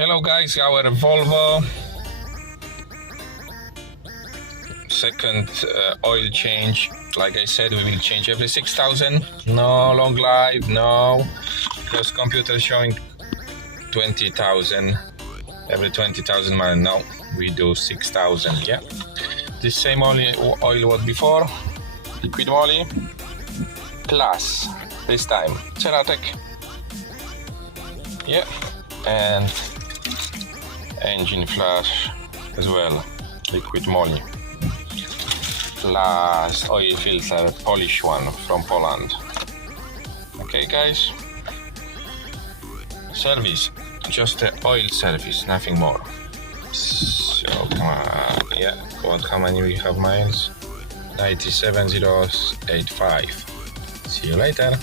Hello guys, our Volvo second oil change. Like I said, we will change every 6,000. No long life, no, because computer showing 20,000 every 20,000 miles. No, we do 6,000. Yeah, this same oil what before, liquid moly plus this time Ceratec. Yeah, and engine flush as well, liquid moly plus oil filter, Polish one from Poland. Okay guys, service, just the oil service, nothing more. So come on, yeah, how many we have miles? 97,085. See you later.